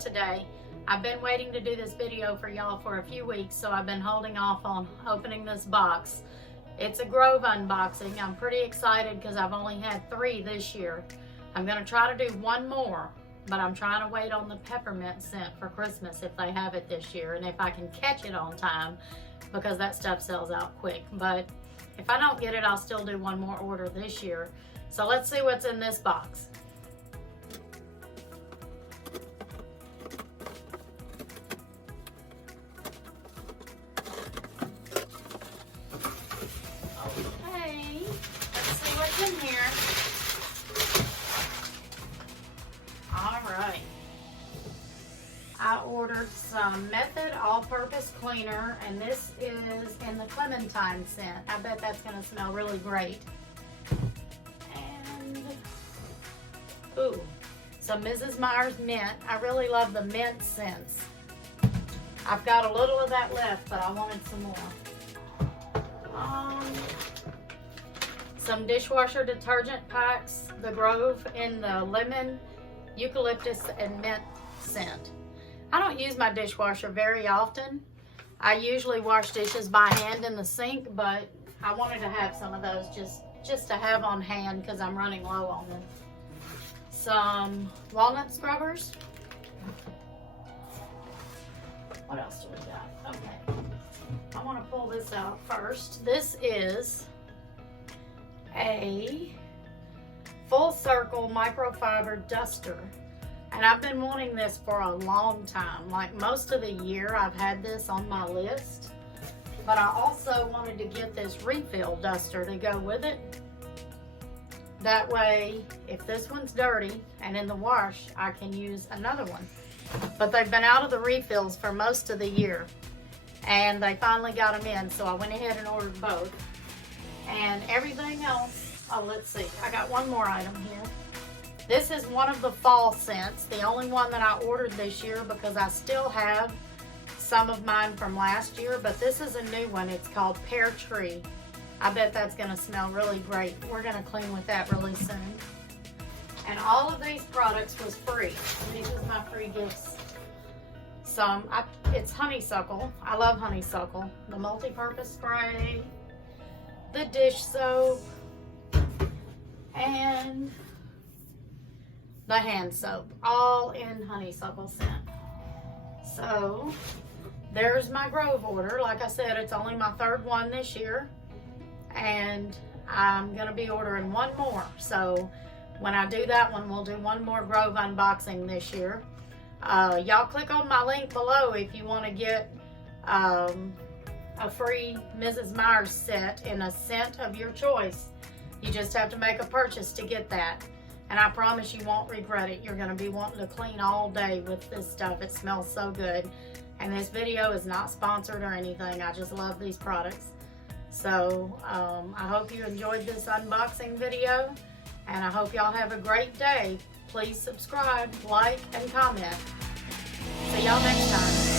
Today. I've been waiting to do this video for y'all for a few weeks, so I've been holding off on opening this box. It's a Grove unboxing. I'm pretty excited because I've only had 3 this year. I'm going to try to do 1 more, but I'm trying to wait on the peppermint scent for Christmas if they have it this year, and if I can catch it on time, because that stuff sells out quick. But if I don't get it, I'll still do 1 more order this year. So let's see what's in this box. In here. All right. I ordered some Method All-Purpose Cleaner, and this is in the clementine scent. I bet that's going to smell really great. And, ooh, some Mrs. Meyer's mint. I really love the mint scents. I've got a little of that left, but I wanted some more. Some dishwasher detergent packs, the Grove in the lemon, eucalyptus, and mint scent. I don't use my dishwasher very often. I usually wash dishes by hand in the sink, but I wanted to have some of those just to have on hand because I'm running low on them. Some walnut scrubbers. What else do we got? Okay. I want to pull this out first. This is a full circle microfiber duster, and I've been wanting this for a long time. Like most of the year I've had this on my list, but I also wanted to get this refill duster to go with it. That way if this one's dirty and in the wash, I can use another one. But they've been out of the refills for most of the year, and they finally got them in, so I went ahead and ordered both. And everything else, oh, let's see, I got 1 more item here. This is one of the fall scents, the only one that I ordered this year because I still have some of mine from last year, but this is a new one. It's called Pear Tree. I bet that's going to smell really great. We're going to clean with that really soon. And all of these products was free. These is my free gifts. It's Honeysuckle. I love Honeysuckle. The multi-purpose spray, the dish soap, and the hand soap, all in Honeysuckle scent. So there's my Grove order. Like I said, it's only my 3rd one this year, and I'm gonna be ordering 1 more. So when I do that one, we'll do 1 more Grove unboxing this year. Y'all click on my link below if you want to get a free Mrs. Meyer's set in a scent of your choice. You just have to make a purchase to get that. And I promise you won't regret it. You're going to be wanting to clean all day with this stuff. It smells so good. And this video is not sponsored or anything. I just love these products. So I hope you enjoyed this unboxing video. And I hope y'all have a great day. Please subscribe, like, and comment. See y'all next time.